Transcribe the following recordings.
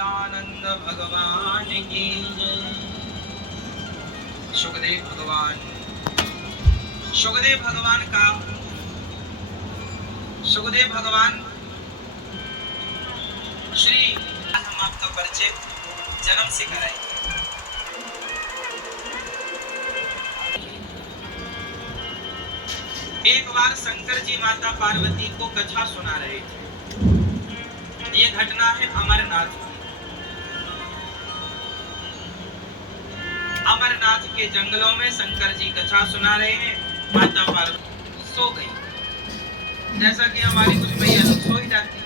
सच्चिदानंद भगवान की जय। सुखदेव भगवान श्री, हम आपका परिचय जन्म से कराए। एक बार शंकर जी माता पार्वती को कथा सुना रहे थे। ये घटना है अमरनाथ की। अमरनाथ के जंगलों में शंकर जी कथा सुना रहे हैं। माता पार्वती सो गई, जैसा कि हमारी कुछ मैया लोग सो ही जाती।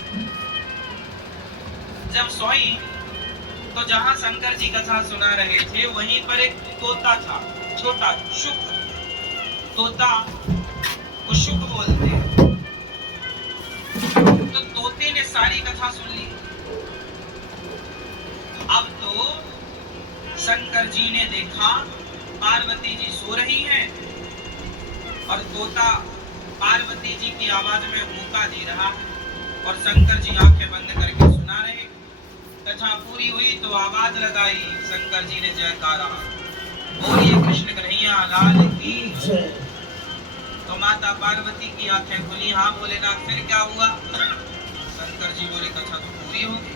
जब सोई तो जहां शंकर जी कथा सुना रहे थे वहीं पर एक तोता था, छोटा शुक। तोता को शुक बोलते हैं। तो तोते ने सारी कथा सुन ली। अब तो शंकर जी ने देखा पार्वती जी सो रही हैं और तोता पार्वती जी की आवाज में हुक्का दे रहा है और शंकर जी आंखें बंद करके सुना रहे। कथा पूरी हुई तो आवाज लगाई शंकर जी ने जयकारा, बोलिए कृष्ण कन्हैया लाल की। तो माता पार्वती की आंखें खुली। हाँ भोलेनाथ, फिर क्या हुआ? शंकर जी बोले कथा तो पूरी हो गई।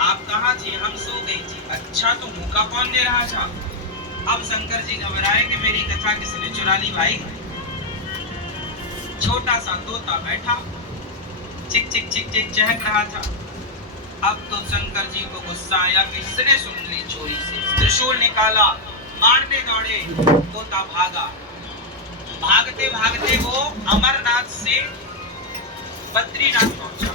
आप कहाँ थी? हम सो गई थी। अच्छा, तो मुक्का कौन दे रहा था? अब शंकर जी घबराए कि मेरी कथा किसने चुरा ली भाई। छोटा सा तोता बैठा चिक चिक चिक चिक चहक रहा था। अब तो शंकर जी को गुस्सा आया कि इसने सुन ली चोरी से। त्रिशूल निकाला, मारने दौड़े। तोता भागा। भागते भागते वो अमरनाथ से बद्रीनाथ पहुंचा।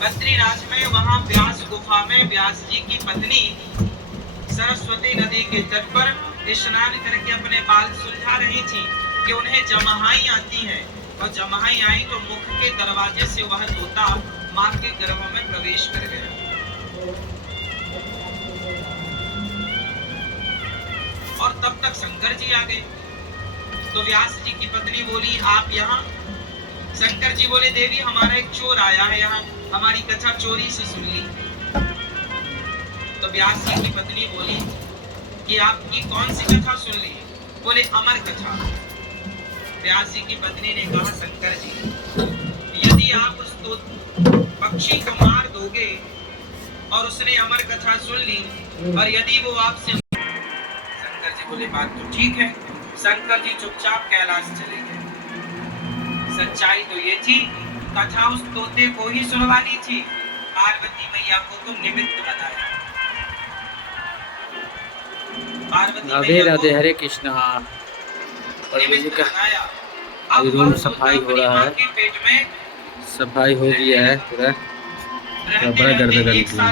बद्रीनाथ में वहां व्यास गुफा में व्यास जी की पत्नी सरस्वती नदी के तट पर स्नान करके अपने बाल सुलझा रही थी कि उन्हें जमहाई आती है। और जमहाई आई तो मुख के दरवाजे से वह तोता मां के गर्भ में प्रवेश कर गया। और तब तक शंकर जी आ गए। तो व्यास जी की पत्नी बोली, आप यहाँ? शंकर जी बोले, देवी हमारा एक चोर आया है यहाँ, हमारी कथा चोरी से सुन ली। तो व्यास जी की पत्नी बोली कि आपकी कौन सी कथा सुन ली? बोले अमर कथा। व्यास जी की पत्नी ने कहा, शंकर जी यदि आप उस पक्षी को मार दोगे और उसने अमर कथा सुन ली और यदि वो आपसे। शंकर जी बोले बात तो ठीक है। शंकर जी चुपचाप कैलाश चले गए। सच्चाई तो ये थी, कथा उस तोते को ही सुनवानी थी। पार्वती मैया को तुम निमित्त बनाया। राधे राधे, हरे कृष्णा। अभी रूम सफाई हो रहा है, सफाई हो गया है पूरा। बड़ा गर्द कर दिया।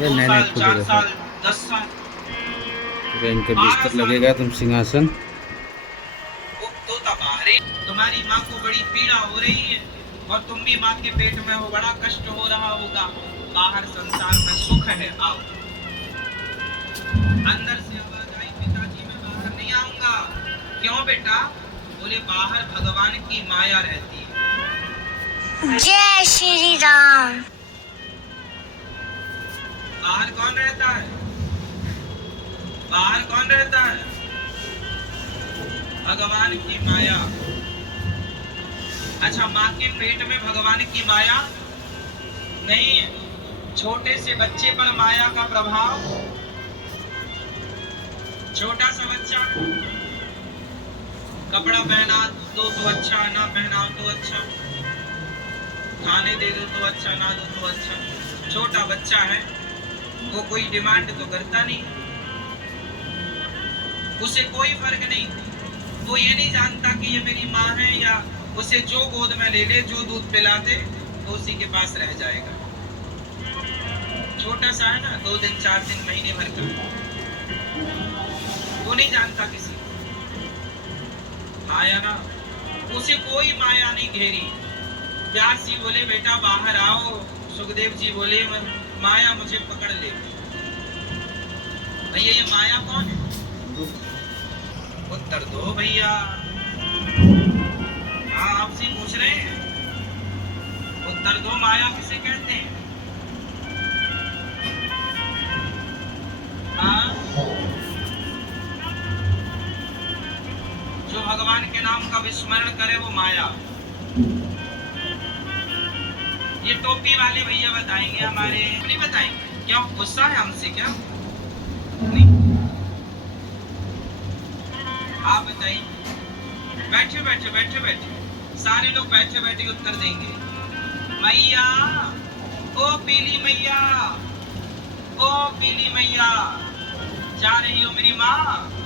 नए नए फूल इनके बिस्तर लगेगा, तुम सिंहासन। तुम्हारी माँ को बड़ी पीड़ा हो रही है और तुम भी माँ के पेट में हो, बड़ा कष्ट हो रहा होगा। बाहर संसार में सुख है, आओ। अंदर से आवाज आई, पिताजी मैं बाहर नहीं आऊंगा। क्यों बेटा? बोले बाहर भगवान की माया रहती है। जय श्री राम। बाहर कौन रहता है? बाहर कौन रहता है? भगवान की माया। अच्छा, माँ के पेट में भगवान की माया नहीं है। छोटे से बच्चे पर माया का प्रभाव। छोटा सा बच्चा कपड़ा पहना दो तो अच्छा, ना पहनाओ तो अच्छा, खाने दे दो तो अच्छा, ना दो तो अच्छा। छोटा बच्चा है, वो कोई डिमांड तो करता नहीं, उसे कोई फर्क नहीं। वो ये नहीं जानता कि ये मेरी माँ है, या उसे जो गोद में ले ले, जो दूध पिला दे वो उसी के पास रह जाएगा। छोटा सा है ना, 2 दिन 4 दिन महीने भर का, वो नहीं जानता किसी को। आया ना, उसे कोई माया नहीं घेरी। व्यास जी बोले बेटा बाहर आओ। सुखदेव जी बोले माया मुझे पकड़ ले। भैया ये माया कौन है? उत्तर दो भैया। हाँ आपसे पूछ रहे हैं, उत्तर दो, माया किसे कहते हैं? भगवान के नाम का विस्मरण करे वो माया। ये टोपी वाले भैया बताएंगे, हमारे नहीं बताएंगे। क्या गुस्सा है हमसे क्या? नहीं, आप बताइए। बैठे बैठे बैठे बैठे सारे लोग बैठे बैठे उत्तर देंगे। मैया, ओ पीली मैया, ओ पीली मैया, जा रही हो मेरी माँ?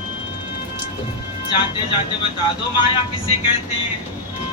जाते जाते बता दो माया किसे कहते हैं?